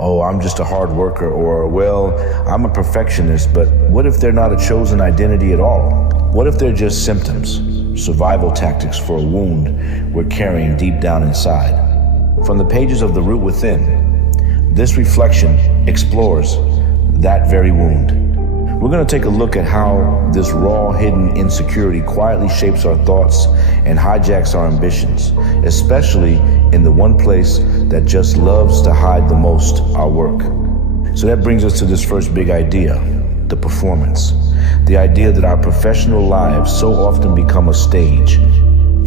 oh, I'm just a hard worker, or, well, I'm a perfectionist, but what if they're not a chosen identity at all? What if they're just symptoms, survival tactics for a wound we're carrying deep down inside? From the pages of The Root Within, this reflection explores that very wound. We're going to take a look at how this raw, hidden insecurity quietly shapes our thoughts and hijacks our ambitions, especially in the one place that just loves to hide the most, our work. So that brings us to this first big idea, the performance. The idea that our professional lives so often become a stage,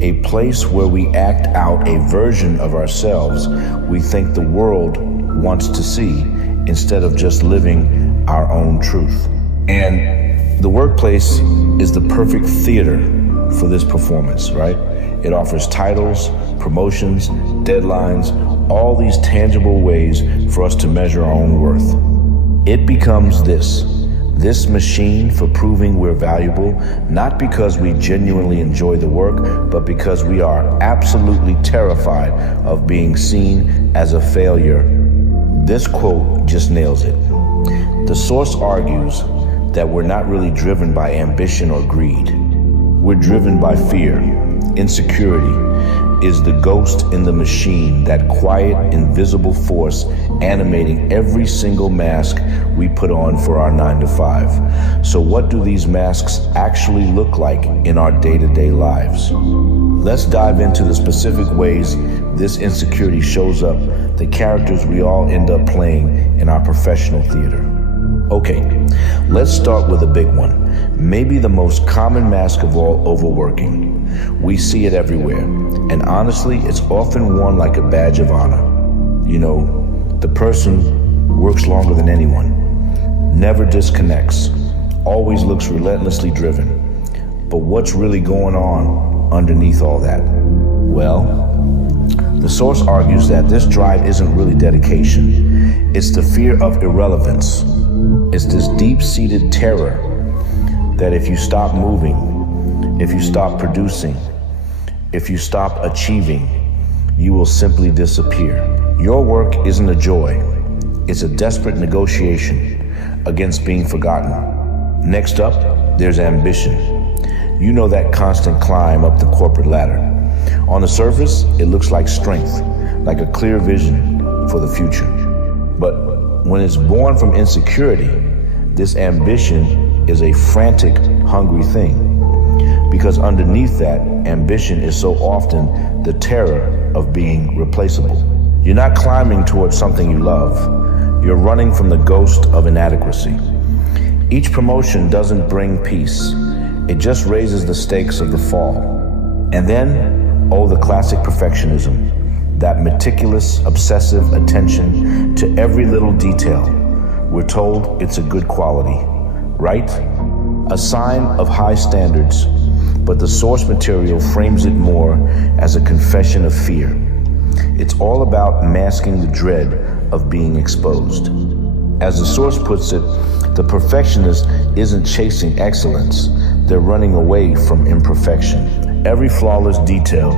a place where we act out a version of ourselves we think the world wants to see instead of just living our own truth. And the workplace is the perfect theater for this performance, right? It offers titles, promotions, deadlines, all these tangible ways for us to measure our own worth. It becomes this machine for proving we're valuable, not because we genuinely enjoy the work, but because we are absolutely terrified of being seen as a failure. This quote just nails it. The source argues that we're not really driven by ambition or greed. We're driven by fear. Insecurity is the ghost in the machine, that quiet, invisible force animating every single mask we put on for our 9 to 5. So what do these masks actually look like in our day-to-day lives? Let's dive into the specific ways this insecurity shows up, the characters we all end up playing in our professional theater. Okay, let's start with a big one. Maybe the most common mask of all, overworking. We see it everywhere, and honestly, it's often worn like a badge of honor. You know, the person works longer than anyone, never disconnects, always looks relentlessly driven. But what's really going on underneath all that? Well, the source argues that this drive isn't really dedication. It's the fear of irrelevance. It's this deep-seated terror that if you stop moving, if you stop producing, if you stop achieving, you will simply disappear. Your work isn't a joy. It's a desperate negotiation against being forgotten. Next up, there's ambition. You know, that constant climb up the corporate ladder. On the surface, it looks like strength, like a clear vision for the future. But when it's born from insecurity, this ambition is a frantic, hungry thing. Because underneath that ambition is so often the terror of being replaceable. You're not climbing towards something you love. You're running from the ghost of inadequacy. Each promotion doesn't bring peace. It just raises the stakes of the fall. And then, oh, the classic perfectionism. That meticulous, obsessive attention to every little detail. We're told it's a good quality, right? A sign of high standards, but the source material frames it more as a confession of fear. It's all about masking the dread of being exposed. As the source puts it, the perfectionist isn't chasing excellence, they're running away from imperfection. Every flawless detail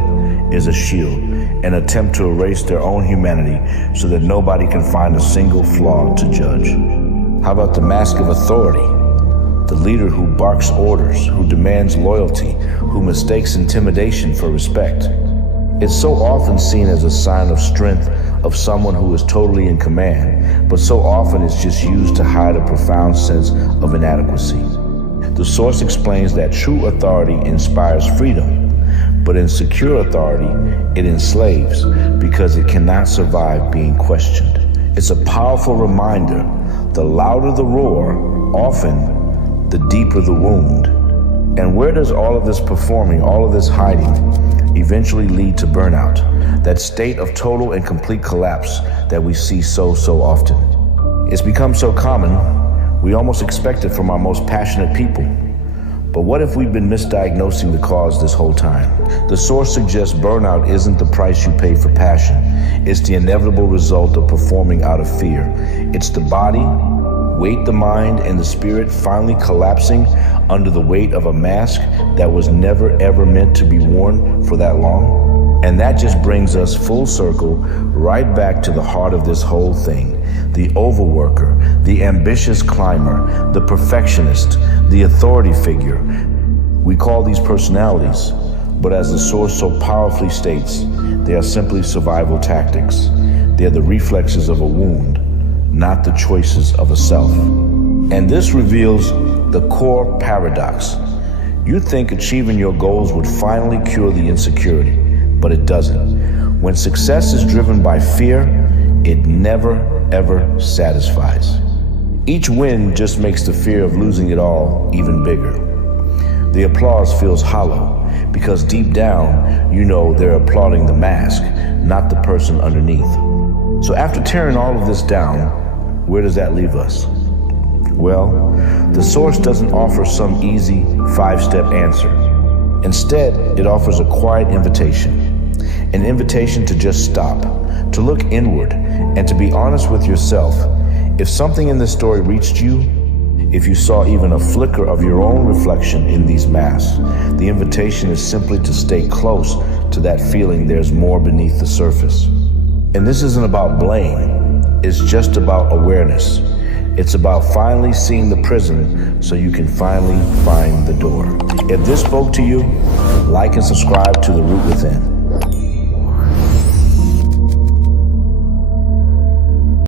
is a shield, an attempt to erase their own humanity so that nobody can find a single flaw to judge. How about the mask of authority? The leader who barks orders, who demands loyalty, who mistakes intimidation for respect. It's so often seen as a sign of strength of someone who is totally in command, but so often it's just used to hide a profound sense of inadequacy. The source explains that true authority inspires freedom, but insecure authority, it enslaves because it cannot survive being questioned. It's a powerful reminder, the louder the roar, often the deeper the wound. And where does all of this performing, all of this hiding, eventually lead to burnout? That state of total and complete collapse that we see so often. It's become so common, we almost expect it from our most passionate people. But what if we've been misdiagnosing the cause this whole time? The source suggests burnout isn't the price you pay for passion. It's the inevitable result of performing out of fear. It's the body, the mind, and the spirit finally collapsing under the weight of a mask that was never ever meant to be worn for that long. And that just brings us full circle right back to the heart of this whole thing. The overworker, the ambitious climber, the perfectionist, the authority figure. We call these personalities, but as the source so powerfully states, they are simply survival tactics. They are the reflexes of a wound, not the choices of a self. And this reveals the core paradox. You think achieving your goals would finally cure the insecurity, but it doesn't. When success is driven by fear, it never, ever satisfies. Each win just makes the fear of losing it all even bigger. The applause feels hollow because deep down, you know they're applauding the mask, not the person underneath. So after tearing all of this down, where does that leave us? Well, the source doesn't offer some easy 5-step answer. Instead, it offers a quiet invitation. An invitation to just stop, to look inward, and to be honest with yourself. If something in this story reached you, if you saw even a flicker of your own reflection in these masks, the invitation is simply to stay close to that feeling there's more beneath the surface. And this isn't about blame, it's just about awareness. It's about finally seeing the prison so you can finally find the door. If this spoke to you, like and subscribe to The Root Within.